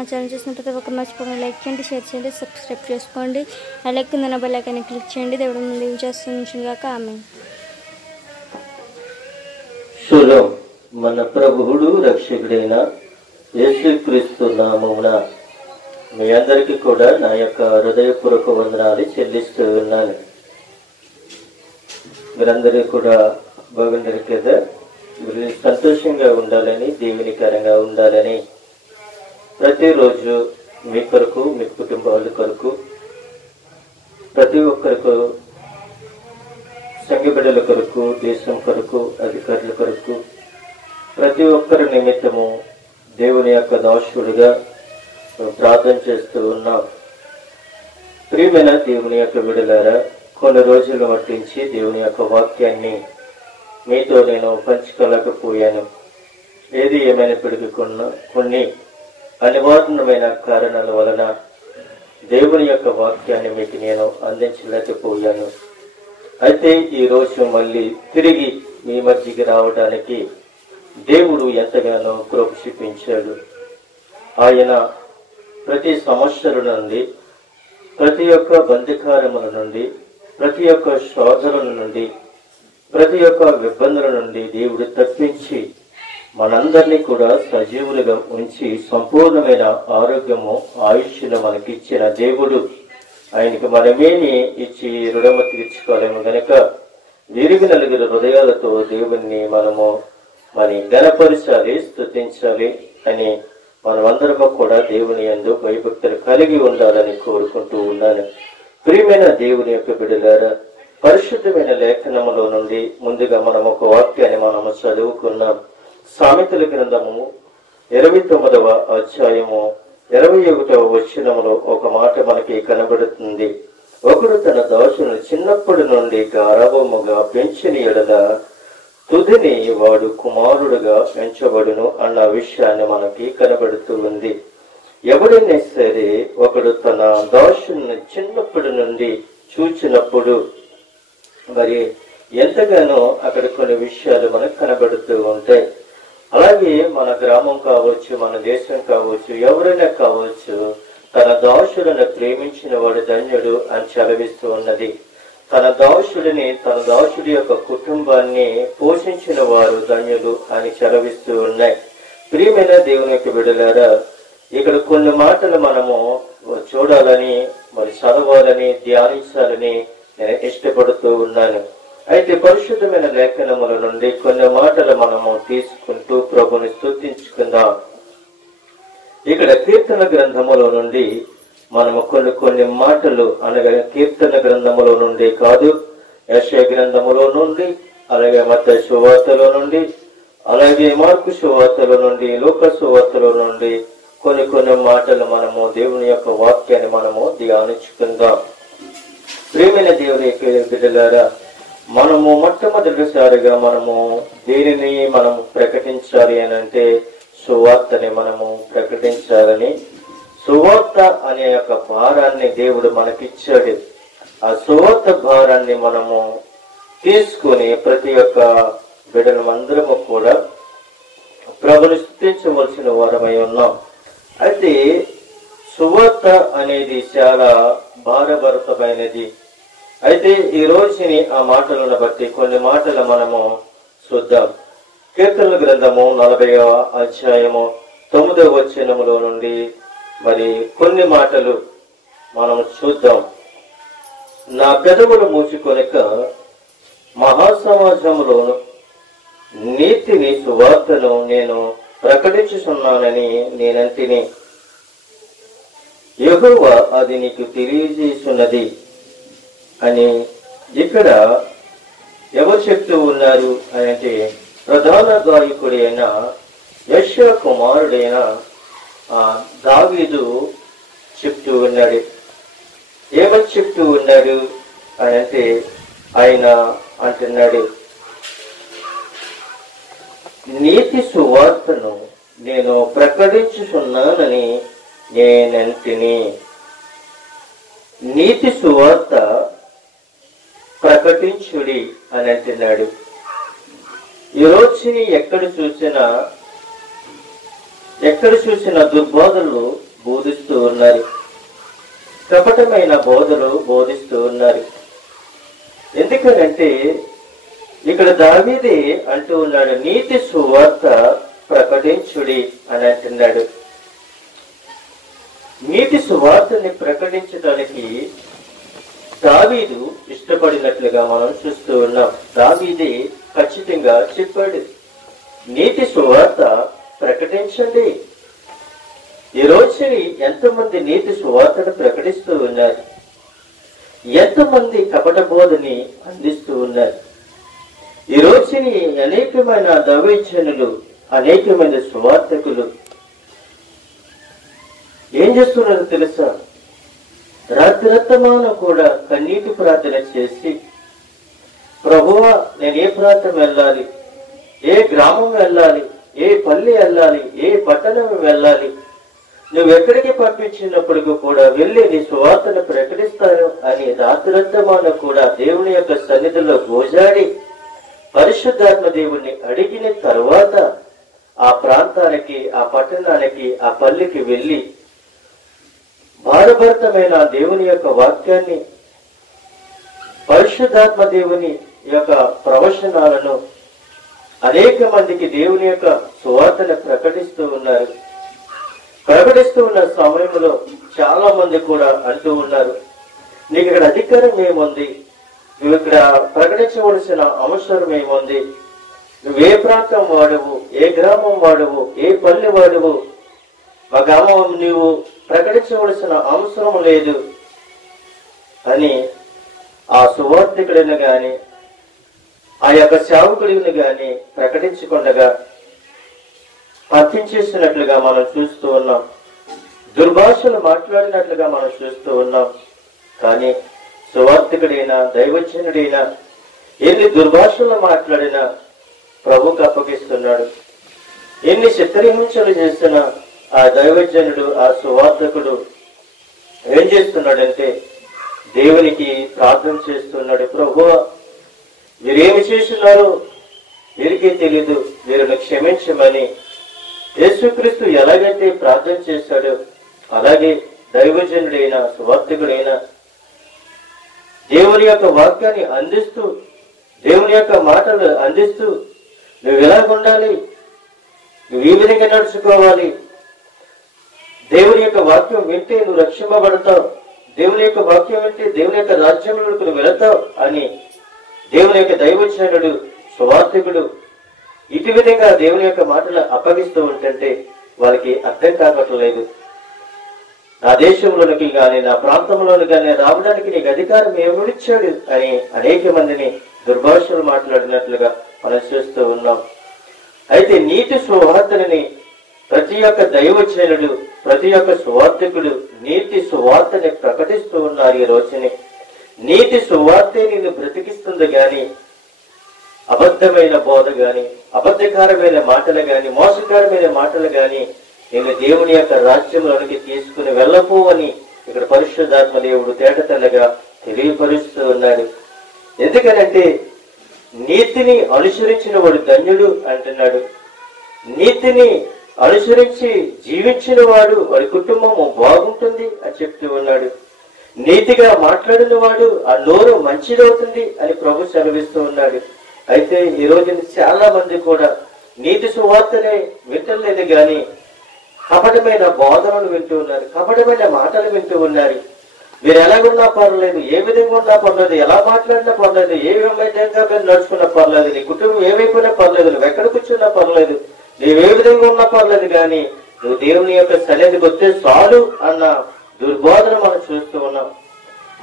మా ఛానల్ చూసిన ప్రతి ఒక్కరు మర్చిపోకుండా లైక్ చేయండి, షేర్ చేయండి, సబ్స్క్రైబ్ చేసుకోండి. ఆ లైక్ కింద బెల్ ఐకాన్ క్లిక్ చేయండి. దేవుడు ముందు ఏం చేస్తుండగాక ఆమేన్. శుభం. మన ప్రభువుడు రక్షకుడైన యేసుక్రీస్తు నామమున మీ అందరికీ కూడా నా యొక్క హృదయపూర్వక వందనాలు చెల్లిస్తూ ఉన్నాను. మీరందరూ కూడా బాగుంటారు కదా. మీరు సంతోషంగా ఉండాలని, దీవెనికరంగా ఉండాలని ప్రతిరోజు మీ కొరకు, మీ కుటుంబాల కొరకు, ప్రతి ఒక్కరికి, సంఘ బిడ్డల కొరకు, దేశం కొరకు, అధికారుల కొరకు, ప్రతి ఒక్కరి నిమిత్తము దేవుని యొక్క దాసుడుగా ప్రార్థన చేస్తూ ఉన్నాం. ప్రియమైన దేవుని యొక్క బిడ్డలారా, కొన్ని రోజులు పట్టించి దేవుని యొక్క వాక్యాన్ని మీతో నేను పంచుకోలేకపోయాను. ఏది ఏమైనప్పటికీ కొన్ని అనివార్యమైన కారణాల వలన దేవుని యొక్క వాక్యాన్ని మీకు నేను అందించలేకపోయాను. అయితే ఈ రోజు మళ్ళీ తిరిగి మీ మధ్యకి రావడానికి దేవుడు ఎంతగానో కృప చూపించాడు. ఆయన ప్రతి సమస్యల నుండి, ప్రతి ఒక్క బంధకారముల నుండి, ప్రతి ఒక్క శోధనల నుండి, ప్రతి ఒక్క ఇబ్బందుల నుండి దేవుడు తప్పించి మనందరినీ కూడా సజీవులుగా ఉంచి సంపూర్ణమైన ఆరోగ్యము, ఆయుష్ను మనకిచ్చిన దేవుడు. ఆయనకి మనమేమి ఇచ్చి రుణము తీర్చుకోలేము గనక విరిగి నలుగురు హృదయాలతో దేవుణ్ణి మనము గణపరచాలి, స్తుతించాలి అని మనమందరము కూడా దేవుని యందు భయభక్తులు కలిగి ఉండాలని కోరుకుంటూ ఉన్నాను. ప్రియమైన దేవుని యొక్క బిడ్డలారా, పరిశుద్ధమైన లేఖనములో నుండి ముందుగా మనం ఒక వాక్యాన్ని మనము చదువుకున్నాం. సామెతల గ్రంథము 29వ అధ్యాయము 21వ వచనములో ఒక మాట మనకి కనబడుతుంది. ఒకడు తన దాసును చిన్నప్పటి నుండి గారాబముగా పెంచిన ఎడల తుదిని వాడు కుమారుడుగా పెంచబడును అన్న విషయాన్ని మనకి కనబడుతూ ఉంది. ఎవరైనా సరే ఒకడు తన దాసుని చిన్నప్పటి నుండి చూచినప్పుడు మరి ఎంతగానో అక్కడ కొన్ని విషయాలు మనకు కనబడుతూ ఉంటాయి. అలాగే మన గ్రామం కావచ్చు, మన దేశం కావచ్చు, ఎవరైనా కావచ్చు, తన దాసులను ప్రేమించిన వాడు ధన్యుడు అని చదివిస్తూ ఉన్నది. తన దాసుడిని, తన దాసుడి యొక్క కుటుంబాన్ని పోషించిన వారు ధన్యులు అని చదివిస్తూ ఉన్నాయి. ప్రియమైన దేవుని యొక్క బిడ్డలారా, ఇక్కడ కొన్ని మాటలు మనము చూడాలని, మరి చదవాలని, ధ్యానించాలని నేను ఇష్టపడుతూ ఉన్నాను. అయితే పరిశుద్ధమైన లేఖనముల నుండి కొన్ని మాటలు మనము తీసుకుంటూ ప్రభుని స్తుతించుకుందాం. ఇక్కడ కీర్తన గ్రంథములో నుండి మనము కొన్ని మాటలు, అనగా కీర్తన గ్రంథములో నుండి కాదు, యెషయా గ్రంథములో నుండి, అలాగే మత్తయి సువార్తలో నుండి, అలాగే మార్కు సువార్తలో నుండి, లూకా సువార్తలో నుండి కొన్ని మాటలు మనము దేవుని యొక్క వాక్యాన్ని మనము ధ్యానించుకుందాం. ప్రియమైన దేవుని యొక్క బిడ్డలారా, మనము మొట్టమొదటిసారిగా మనము దేనిని మనం ప్రకటించాలి అని అంటే సువార్తని మనము ప్రకటించాలని, సువార్త అనే యొక్క భారాన్ని దేవుడు మనకిచ్చాడు. ఆ సువార్త భారాన్ని మనము తీసుకుని ప్రతి ఒక్క బిడ్డలందరము కూడా ప్రభుని స్తుతించవలసిన వారమై ఉన్నాం. అయితే సువార్త అనేది చాలా భారభరితమైనది. అయితే ఈ రోజుని ఆ మాటలను బట్టి కొన్ని మాటలు మనము చూద్దాం. కీర్తనల గ్రంథము 40వ అధ్యాయము 9వ వచనములో నుండి మరి కొన్ని మాటలు మనము చూద్దాం. నా పెదవులు మూసుకొనక మహాసమాజములోను నీతిని, సువార్తను నేను ప్రకటించుచున్నానని నేనంటిని. యెహోవా అది నీకు తెలియజేస్తున్నది అని ఇక్కడ ఎవరు చెప్తూ ఉన్నారు అని అంటే ప్రధాన గాయకుడైన యెషయా కుమారుడైన దావీదు చెప్తూ ఉన్నాడు. ఏమని చెప్తూ ఉన్నాడు అని అంటే ఆయన అంటున్నాడు, నీతి సువార్తను నేను ప్రకటించుచున్నానని నేనంటిని. నీతి సువార్త ప్రకటించుడి అని అంటున్నాడు. ఈ రోజుని ఎక్కడ చూసినా దుర్బోధలు బోధిస్తూ ఉన్నారు. కపటమైన బోధలు బోధిస్తూ ఉన్నారు. ఎందుకనంటే ఇక్కడ దావీదే అంటూ ఉన్నాడు, నీతి సువార్త ప్రకటించుడి అని అంటున్నాడు. నీతి సువార్తని ప్రకటించడానికి దావీదు ఇష్టపడినట్లుగా మనం చూస్తూ ఉన్నాం. దావీదే ఖచ్చితంగా చెప్పాడు, నీతి సువార్త ప్రకటించండి. ఈ రోజుని ఎంతమంది నీతి సువార్తను ప్రకటిస్తూ ఉన్నారు, ఎంతమంది కపట బోధని అందిస్తూ ఉన్నారు. ఈ రోజుని అనేకమైన దైవజనులు, అనేకమైన సువార్తకులు ఏం చేస్తున్నారో తెలుసా? రాత్రిరత్తమానం కూడా కన్నీటి ప్రార్థన చేసి, ప్రభువా నేను ఏ ప్రాంతం వెళ్ళాలి, ఏ గ్రామం వెళ్ళాలి, ఏ పల్లె వెళ్ళాలి, ఏ పట్టణం వెళ్ళాలి, నువ్వెక్కడికి పంపించినప్పటికీ కూడా వెళ్ళి నీ సువార్తను ప్రకటిస్తాను అని రాత్రిరత్తమానం కూడా దేవుని యొక్క సన్నిధిలో గోజాడి పరిశుద్ధాత్మ దేవుణ్ణి అడిగిన తరువాత ఆ ప్రాంతానికి, ఆ పట్టణానికి, ఆ పల్లెకి వెళ్ళి భారభరితమైన దేవుని యొక్క వాక్యాన్ని, పరిశుద్ధాత్మ దేవుని యొక్క ప్రవచనాలను అనేక మందికి దేవుని యొక్క సువార్తను ప్రకటిస్తూ ఉన్నారు. ప్రకటిస్తూ ఉన్న సమయంలో చాలా మంది కూడా అంటూ ఉన్నారు, నీకు ఇక్కడ అధికారం ఏముంది, నువ్వు ఇక్కడ ప్రకటించవలసిన అవసరం ఏముంది, నువ్వే ప్రాంతం వాడవు, ఏ గ్రామం వాడవు, ఏ పల్లె వాడవు, మా గ్రామం నువ్వు ప్రకటించవలసిన అవసరం లేదు అని ఆ సువార్తికుడిని గాని, ఆ యొక్క సేవకుడిని గాని ప్రకటించకుండా పంపించేసినట్లుగా మనం చూస్తూ ఉన్నాం. దుర్భాషలు మాట్లాడినట్లుగా మనం చూస్తూ ఉన్నాం. కానీ సువార్తికుడైనా, దైవజనుడైనా ఎన్ని దుర్భాషలు మాట్లాడినా ప్రభుకు అప్పగిస్తున్నాడు. ఎన్ని చిత్రహింసలు చేసినా ఆ దైవజనుడు, ఆ సువార్తకుడు ఏం చేస్తున్నాడంటే దేవునికి ప్రార్థన చేస్తున్నాడు. ప్రభువా మీరేమి చేస్తున్నారో వీరికే తెలీదు, వీరిని క్షమించమని. యేసుక్రీస్తు ఎలాగైతే ప్రార్థన చేశాడో అలాగే దైవజనుడైన, సువార్తికుడైన దేవుని యొక్క వాక్యాన్ని అందిస్తూ, దేవుని యొక్క మాటలు అందిస్తూ, నువ్వు ఎలా ఉండాలి, నువ్వు ఈ విధంగా నడుచుకోవాలి, దేవుని యొక్క వాక్యం వింటే నువ్వు రక్షింపబడతావు, దేవుని యొక్క వాక్యం వింటే దేవుని యొక్క రాజ్యంలోకి నువ్వు వెళతావు అని దేవుని యొక్క దైవజనుడు, సువార్తికుడు ఇటు విధంగా దేవుని యొక్క మాటలు అప్పగిస్తూ ఉంటుంటే వాళ్ళకి అర్థం కావట్లేదు. నా దేశంలోనికి కానీ, నా ప్రాంతంలోని కానీ రావడానికి నీకు అధికారం ఏమిచ్చాడు అని అనేక మందిని దుర్భాషలు మాట్లాడినట్లుగా మనం చూస్తూ ఉన్నాం. అయితే నీతి సువార్తని ప్రతి ఒక్క దైవజనుడు, ప్రతి ఒక్క సువార్తికుడు నీతి సువార్తని ప్రకటిస్తూ ఉన్నారు. ఈ రోజుని నీతి సువార్తే నిన్ను బ్రతికిస్తుంది గాని అబద్ధమైన బోధ గాని, అబద్ధకారమైన మాటలు గాని, మోసకరమైన మాటలు గాని నేను దేవుని యొక్క రాజ్యంలోనికి తీసుకుని వెళ్ళపో అని ఇక్కడ పరిశుద్ధాత్మ దేవుడు తేటతెల్లగా తెలియపరుస్తూ ఉన్నాడు. ఎందుకనంటే నీతిని అనుసరించిన వాడు ధన్యుడు అంటున్నాడు. నీతిని అనుసరించి జీవించిన వాడు, వాడి కుటుంబము బాగుంటుంది అని చెప్తూ ఉన్నాడు. నీతిగా మాట్లాడిన వాడు ఆ నోరు మంచిదవుతుంది అని ప్రభు సెలవిస్తూ ఉన్నాడు. అయితే ఈ రోజు చాలా మంది కూడా నీతి సువార్తనే వింటలేదు గాని కపటమైన బోధనలు వింటూ ఉన్నారు, కపటమైన మాటలు వింటూ ఉన్నారు. మీరు ఎలాగున్నా పర్లేదు, ఏ విధంగా ఉన్నా పర్లేదు, ఎలా మాట్లాడినా పర్లేదు, ఏ విధంగా మీరు నడుచుకున్నా పర్లేదు, నీ కుటుంబం ఏమైపోయినా పర్లేదు, నువ్వు ఎక్కడ కూర్చున్నా పర్లేదు, నువ్వు ఏ విధంగా ఉన్నా పర్లేదు కానీ నువ్వు దేవుని యొక్క సన్నిధికి వస్తే చాలు అన్న దుర్బోధన మనం చూస్తూ ఉన్నాం.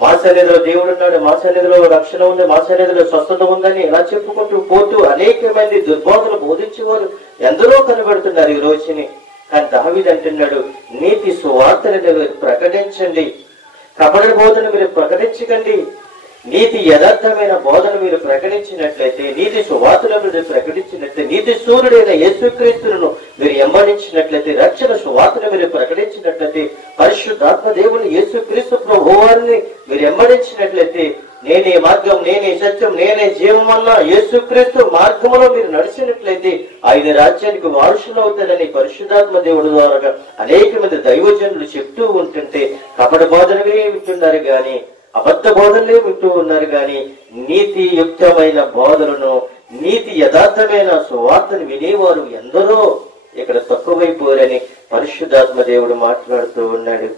మా సన్నిధిలో దేవుడు ఉన్నాడు, మా సన్నిధిలో రక్షణ ఉంది, మా సన్నిధిలో స్వస్థత ఉందని ఇలా చెప్పుకుంటూ పోతూ అనేక మంది దుర్బోధనలు బోధించేవారు ఎందరో కనబడుతున్నారు ఈ రోజుని. కానీ దావీదు అంటున్నాడు, నీతి సువార్తని మీరు ప్రకటించండి, కపట బోధన మీరు ప్రకటించకండి. నీతి యథార్థమైన బోధన మీరు ప్రకటించినట్లయితే, నీతి సువార్తను మీరు ప్రకటించినట్లయితే, నీతి సూర్యుడైన యేసుక్రీస్తును మీరు వెంబడించినట్లయితే, రక్షణ సువార్తను మీరు ప్రకటించినట్లయితే, పరిశుద్ధాత్మ దేవుని యేసుక్రీస్తు ప్రభువారిని మీరు వెంబడించినట్లయితే నేనే మార్గం, నేనే సత్యం, నేనే జీవం అన్న యేసుక్రీస్తు మార్గంలో మీరు నడిచినట్లయితే ఆయన రాజ్యానికి వారసులు అవుతారని పరిశుద్ధాత్మ దేవుడి ద్వారా అనేక మంది దైవజనులు చెప్తూ ఉంటుంటే కపట బోధనలే వింటున్నారు గాని, అబద్ధ బోధనలే వింటూ ఉన్నారు గాని, నీతియుక్తమైన బోధనను, నీతి యథార్థమైన సువార్తను వినేవారు ఎందరో ఇక్కడ తక్కువైపోరని పరిశుద్ధాత్మ దేవుడు మాట్లాడుతూ ఉన్నాడు.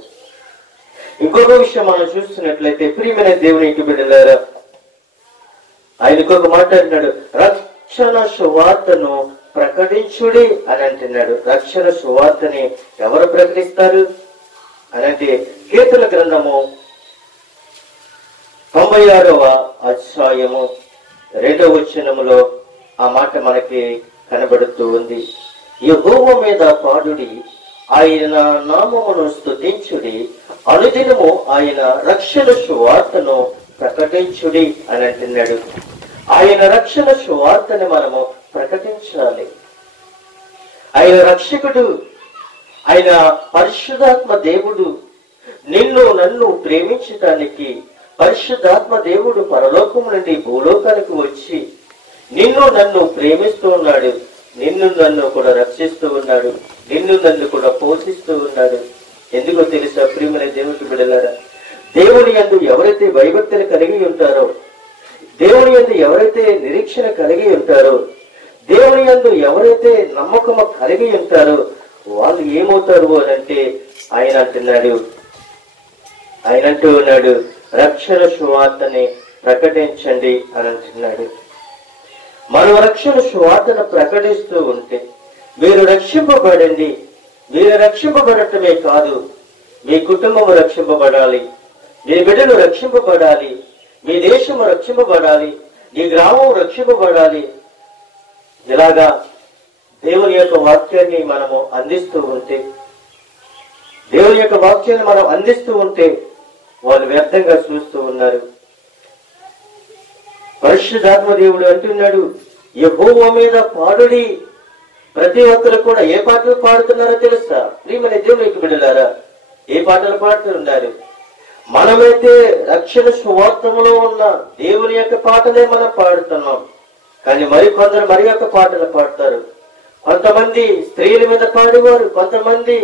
ఇంకొక విషయం మనం చూస్తున్నట్లయితే ప్రియమైన దేవునికి బిడ్డలారా, ఆయన ఇంకొక మాట అంటున్నాడు, రక్షణ సువార్తను ప్రకటించుడి అని అంటున్నాడు. రక్షణ సువార్తని ఎవరు ప్రకటిస్తారు అని అంటే కీర్తన గ్రంథము 96వ అధ్యాయము 2వ వచనములో ఆ మాట మనకి కనబడుతూ ఉంది. యెహోవా మీద పాడుడి, ఆయన నామమును స్తుతించుడి, అనుదినము ఆయన రక్షణ సువార్తను ప్రకటించుడి అని అంటున్నాడు. ఆయన రక్షణ సువార్తని మనము ప్రకటించాలి. ఆయన రక్షకుడు, ఆయన పరిశుద్ధాత్మ దేవుడు. నిన్ను నన్ను ప్రేమించటానికి పరిశుద్ధాత్మ దేవుడు పరలోకం నుండి భూలోకానికి వచ్చి నిన్ను నన్ను ప్రేమిస్తూ ఉన్నాడు. నిన్ను నన్ను కూడా రక్షిస్తూ ఉన్నాడు. నిన్ను నన్ను కూడా పోషిస్తూ ఉన్నాడు. ఎందుకో తెలుసా ప్రియమైన దేవునికి బిడ్డలారా, దేవుని యందు ఎవరైతే భయభక్తులు కలిగి ఉంటారో, దేవుని యందు ఎవరైతే నిరీక్షణ కలిగి ఉంటారో, దేవుని యందు ఎవరైతే నమ్మకము కలిగి ఉంటారో వాళ్ళు ఏమవుతారు అని అంటే ఆయన అంటూ ఉన్నాడు, రక్షణ సువార్తని ప్రకటించండి అని అంటున్నాడు. మనం రక్షణ సువార్తను ప్రకటిస్తూ ఉంటే మీరు రక్షింపబడండి. మీరు రక్షింపబడటమే కాదు, మీ కుటుంబము రక్షింపబడాలి, మీ బిడ్డలు రక్షింపబడాలి, మీ దేశము రక్షింపబడాలి, మీ గ్రామం రక్షింపబడాలి. ఇలాగా దేవుని యొక్క వాక్యాన్ని మనము అందిస్తూ ఉంటే, దేవుని యొక్క వాక్యాన్ని మనం అందిస్తూ ఉంటే వాళ్ళు వ్యర్థంగా చూస్తూ ఉన్నారు. పరిశుద్ధాత్మ దేవుడు అంటున్నాడు, యెహోవా మీద పాడుడి. ప్రతి ఒక్కరు కూడా ఏ పాటలు పాడుతున్నారో తెలుసా ప్రియమైన దేవునికి బిడ్డలారా? ఏ పాటలు పాడుతున్నారు? మనమైతే రక్షణ సువార్తములో ఉన్న దేవుని యొక్క పాటలే మనం పాడుతున్నాం. కానీ కొందరు మరి యొక్క పాటలు పాడతారు. కొంతమంది స్త్రీల మీద పాడేవారు, కొంతమంది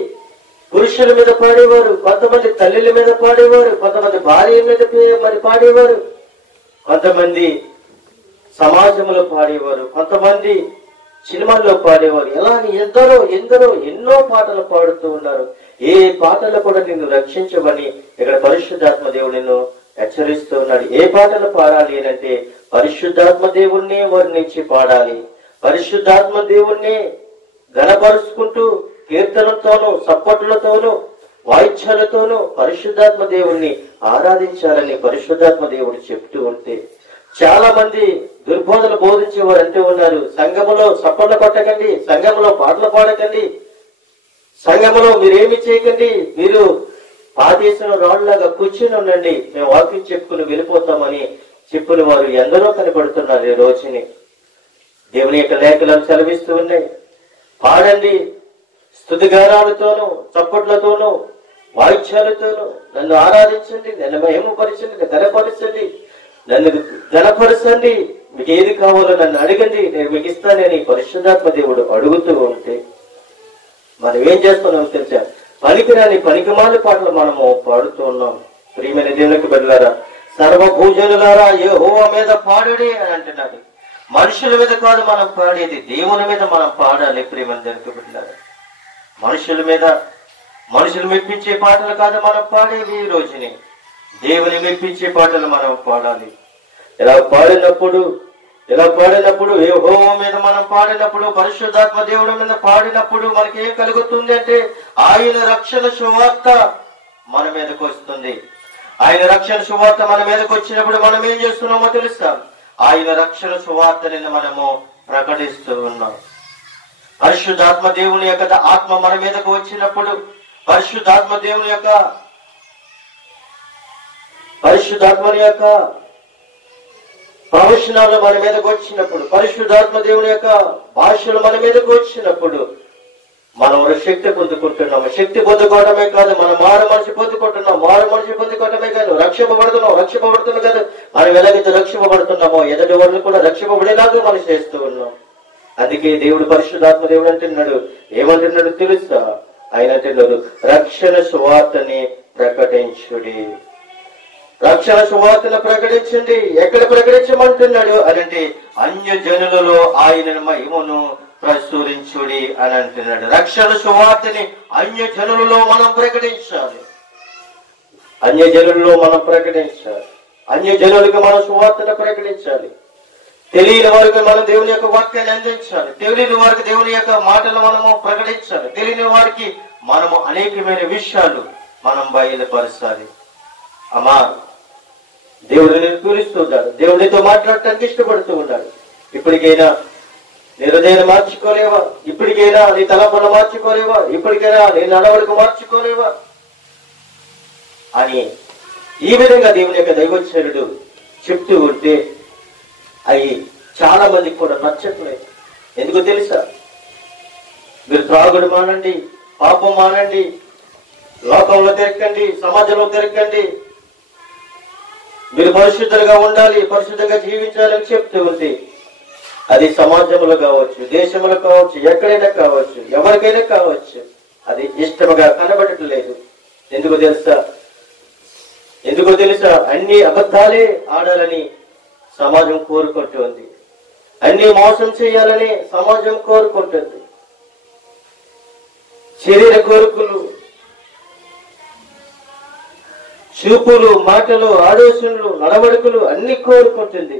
పురుషుల మీద పాడేవారు, కొంతమంది తల్లుల మీద పాడేవారు, కొంతమంది భార్య మీద మరి పాడేవారు, కొంతమంది సమాజంలో పాడేవారు, కొంతమంది సినిమాల్లో పాడేవారు. ఇలాగే ఎందరో ఎన్నో పాటలు పాడుతూ ఉన్నారు. ఏ పాటలు కూడా నిన్ను రక్షించమని ఇక్కడ పరిశుద్ధాత్మ దేవుడు నిన్ను హెచ్చరిస్తూ ఉన్నాడు. ఏ పాటలు పాడాలి అంటే పరిశుద్ధాత్మ దేవుణ్ణి వర్ణించి పాడాలి. పరిశుద్ధాత్మ దేవుణ్ణి గణపరుచుకుంటూ కీర్తనలతోనూ చప్పట్లతోనూ వాయిద్యాలతోనూ పరిశుద్ధాత్మ దేవుణ్ణి ఆరాధించాలని పరిశుద్ధాత్మ దేవుడు చెప్తూ ఉంటే చాలా మంది దుర్బోధలు బోధించేవారు అంటూ ఉన్నారు, సంఘములో చప్పట్లు కొట్టకండి, సంఘములో పాటలు పాడకండి, సంఘములో మీరేమి చేయకండి, మీరు పాతేసిన రాళ్ళలాగా కూర్చుని ఉండండి, మేము వాకింగ్ చెప్పుకుని వెళ్ళిపోతామని చెప్పులు వారు ఎందరో కనపడుతున్నారు ఈ రోజుని. దేవుని యొక్క లేఖలను సెలవిస్తూ ఉన్నాయి, పాడండి, స్తుతిగానాలతోనూ చప్పట్లతోనూ వాయిద్యాలతోనూ నన్ను ఆరాధించండి, నన్ను మహిమపరచండి, నన్ను ఘనపరచండి, నన్ను ఘనపరచండి, మీకు ఏది కావాలో నన్ను అడగండి, నేను మీకు ఇస్తానని పరిశుద్ధాత్మ దేవుడు అడుగుతూ ఉంటే మనం ఏం చేస్తున్నాం తెలుసా? పనికిరాని పనికిమాల పాటలు మనము పాడుతూ ఉన్నాం. ప్రియమైన దేవునికి బిడ్డలారా, సర్వభూజనులారా యెహోవా మీద పాడుడి అని అంటున్నాడు. మనుషుల మీద కాదు మనం పాడేది, దేవుని మీద మనం పాడాలి. ప్రియమైన దేవునికి బిడ్డలారా, మనుషులు మెప్పించే పాటలు కాదు మనం పాడేది. ఈ రోజుని దేవుని మెప్పించే పాటలు మనం పాడాలి. ఇలా పాడినప్పుడు యెహోవా మీద మనం పాడినప్పుడు, పరిశుద్ధాత్మ దేవుడి మీద పాడినప్పుడు మనకి ఏం కలుగుతుంది అంటే ఆయన రక్షణ సువార్త మన మీదకి వస్తుంది. ఆయన రక్షణ సువార్త మన మీదకి వచ్చినప్పుడు మనం ఏం చేస్తున్నామో తెలుసా? ఆయన రక్షణ సువార్తని మనము ప్రకటిస్తూ ఉన్నాం. పరిశుద్ధాత్మ దేవుని యొక్క ఆత్మ మన మీదకు వచ్చినప్పుడు, పరిశుద్ధాత్మ యొక్క ప్రవచనాలు మన మీదకు వచ్చినప్పుడు, పరిశుద్ధాత్మ దేవుని యొక్క భాషలు మన మీదకు వచ్చినప్పుడు మనం శక్తి పొందుకుంటున్నాము. శక్తి పొందుకోవడమే కాదు, మనం మారు మనిషి పొందుకుంటున్నాం. మారు మనిషి పొందుకోవడమే కాదు, రక్షింపబడుతున్నాం కాదు, మనం ఎలాగైతే రక్షింపబడుతున్నామో ఎదుటి వారిని కూడా రక్షింపబడేలాగా మనం చేస్తూ ఉన్నాం. అందుకే దేవుడు పరిశుద్ధాత్మ దేవుడు అంటున్నాడు, ఏమంటున్నాడు తెలుసా? ఆయన అంటున్నాడు, రక్షణ సువార్తని ప్రకటించుడి. రక్షణ సువార్తను ప్రకటించండి. ఎక్కడ ప్రకటించమంటున్నాడు అని అంటే, అన్యజనులలో ఆయన మహిమను ప్రచురించుడి అని అంటున్నాడు. రక్షణ సువార్తని అన్యజనులలో మనం ప్రకటించాలి. అన్యజనులలో మనం ప్రకటించాలి. అన్యజనులకు మనం సువార్తను ప్రకటించాలి. తెలియని వారికి మనం దేవుని యొక్క వాక్యాన్ని అందించాలి. తెలియని వారికి దేవుని యొక్క మాటలు మనము ప్రకటించాలి. తెలియని వారికి మనము అనేకమైన విషయాలు మనం బయలుపరచాలి. అమ్మా, దేవుడు నేను పూరిస్తున్నాడు. దేవుడితో మాట్లాడటానికి ఇష్టపడుతూ ఉన్నాడు. ఇప్పటికైనా నీ హృదయాన్ని మార్చుకోలేవా? ఇప్పటికైనా నీ తలపును మార్చుకోలేవా? ఇప్పటికైనా నీ నడవడిక మార్చుకోలేవా అని ఈ విధంగా దేవుని యొక్క దైవచనుడు చెప్తూ ఉంటే అవి చాలా మందికి కూడా నచ్చట్లేదు. ఎందుకు తెలుసా? మీరు త్రాగుడు మానండి, పాపం మానండి, లోకంలో తిరగండి, సమాజంలో తిరగండి, మీరు పరిశుద్ధులుగా ఉండాలి, పరిశుద్ధంగా జీవించాలని చెప్తూ ఉంది. అది సమాజంలో కావచ్చు, దేశంలో కావచ్చు, ఎక్కడైనా కావచ్చు, ఎవరికైనా కావచ్చు, అది ఇష్టముగా కనబడట్లేదు. ఎందుకు తెలుసా? అన్ని అబద్ధాలే ఆడాలని సమాజం కోరుకుంటుంది. అన్ని మోసం చేయాలని సమాజం కోరుకుంటుంది. శరీర కోరికలు, చూపులు, మాటలు, ఆలోచనలు, నడవడికలు అన్ని కోరుకుంటుంది.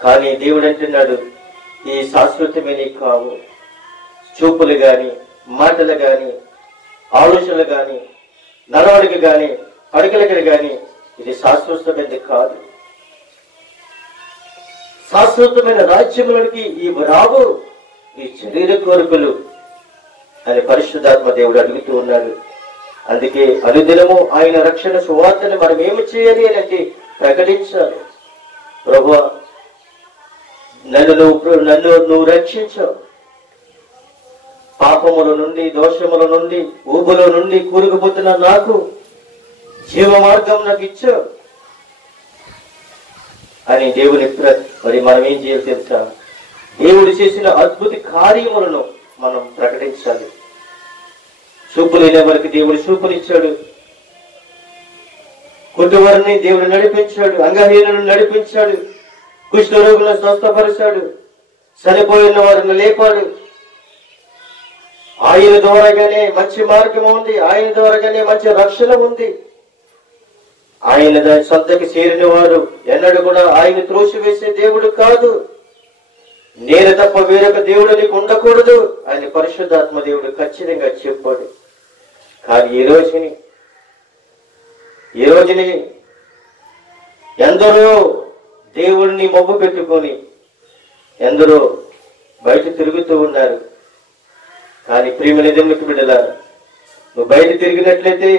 కానీ దేవుడు అంటున్నాడు, ఈ శాశ్వతమే కావు. చూపులు గాని, మాటలు గాని, ఆలోచనలు గాని, నడవడిక గాని, అడుగులకి గాని ఇది శాశ్వతమైనది కాదు. శాశ్వతమైన రాజ్యములకి ఈ రావు ఈ శరీర కోరికలు అని పరిశుద్ధాత్మ దేవుడు అడుగుతూ ఉన్నాడు. అందుకే అనుదినము ఆయన రక్షణ సువార్తను మనం ఏమి చేయాలి అని అంటే ప్రకటించాలి. ప్రభువా, నన్ను నువ్వు రక్షించావు. పాపముల నుండి, దోషముల నుండి, ఊబుల నుండి కూరుకుపోతున్న నాకు జీవ మార్గం నాకు ఇచ్చావు అని దేవుని మరి మనం ఏం చేయాలి తెలుసా? దేవుడు చేసిన అద్భుత కార్యములను మనం ప్రకటించాలి. చూపు లేని వారికి దేవుడు చూపునిచ్చాడు. కుటుంబాన్ని దేవుడు నడిపించాడు. అంగహీనులను నడిపించాడు. కుష్ఠరోగులను స్వస్థపరిచాడు. చనిపోయిన వారిని లేపాడు. ఆయన ద్వారాగానే మంచి మార్గం ఉంది. ఆయన ద్వారాగానే మంచి రక్షణ ఉంది. ఆయన దాని సొంతకి చేరిన వారు ఎన్నడూ కూడా ఆయన త్రోసివేసే దేవుడు కాదు. నేను తప్ప వేరొక దేవుడు నీకు ఉండకూడదు అని పరిశుద్ధాత్మ దేవుడు ఖచ్చితంగా చెప్పాడు. కానీ ఈ రోజుని ఎందరో దేవుడిని మొబ్బు పెట్టుకొని ఎందరో బయట తిరుగుతూ ఉన్నారు. కానీ ప్రియమైన దేవునికి బిడ్డలారా, నువ్వు బయట తిరిగినట్లయితే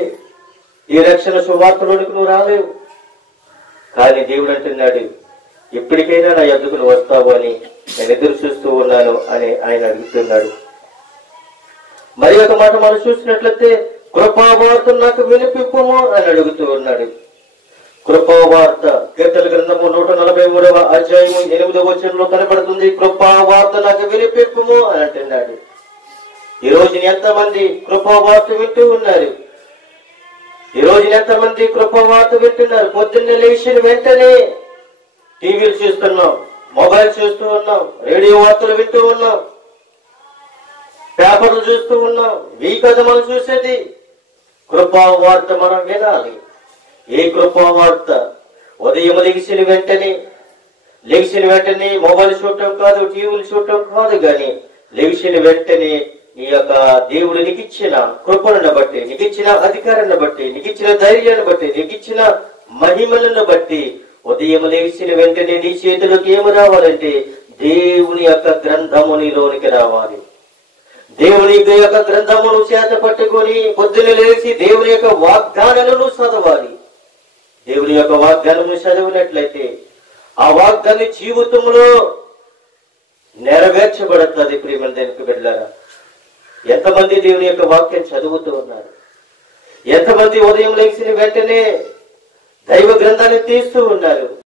ఈ రక్షణ సువార్తలోనికి నువ్వు రాలేవు. కానీ దేవుడు అంటున్నాడు, ఎప్పటికైనా నా యొద్దకు నువ్వు వస్తావు అని నేను ఎదురు చూస్తూ ఉన్నాను అని ఆయన అడుగుతున్నాడు. మరి ఒక మాట మనం చూసినట్లయితే, కృపావార్త నాకు వినిపింపుము అని అడుగుతూ ఉన్నాడు. కృపావార్త కీర్తన గ్రంథము 143వ అధ్యాయము 8వ వచనంలో కనబడుతుంది. కృపావార్త నాకు వినిపింపుము అని అంటున్నాడు. ఈ రోజున ఎంతమంది కృపావార్త వింటూ ఉన్నారు? ఈ రోజున ఎంతమంది కృపావార్త వింటున్నారు? పొద్దున్నే లేచిన వెంటనే టీవీలు చూస్తున్నాం, మొబైల్ చూస్తూ ఉన్నాం, రేడియో వార్తలు వింటూ ఉన్నాం, పేపర్లు చూస్తూ ఉన్నాం. ఈ కథ మనం చూసేది కృపావార్త మనం వినాలి. ఏ కృపావార్త? ఉదయం లెగిసిన వెంటనే మొబైల్ చూడటం కాదు, టీవీలు చూడటం కాదు, కానీ లెగిసిన వెంటనే నీ యొక్క దేవుడు నీకు ఇచ్చిన కృపలను బట్టి, నీకు ఇచ్చిన అధికారాన్ని బట్టి, నీకు ఇచ్చిన ధైర్యాన్ని బట్టి, నీకు ఇచ్చిన మహిమలను బట్టి ఉదయం లేచిన వెంటనే నీ చేతులకు ఏమి రావాలంటే దేవుని యొక్క గ్రంథము నీలోనికి రావాలి. దేవుని యొక్క గ్రంథమును చేత పట్టుకొని పొద్దున లేచి దేవుని యొక్క వాగ్దానాలను చదవాలి. దేవుని యొక్క వాగ్దానము చదివినట్లయితే ఆ వాగ్దాన జీవితంలో నెరవేర్చబడుతుంది. ప్రియమైన దేవునికి బిడ్డలారా, ఎంతమంది దేవుని యొక్క వాక్యం చదువుతూ ఉన్నారు? ఎంతమంది ఉదయం లేచిన వెంటనే దైవ గ్రంథాన్ని తీస్తూ ఉన్నారు.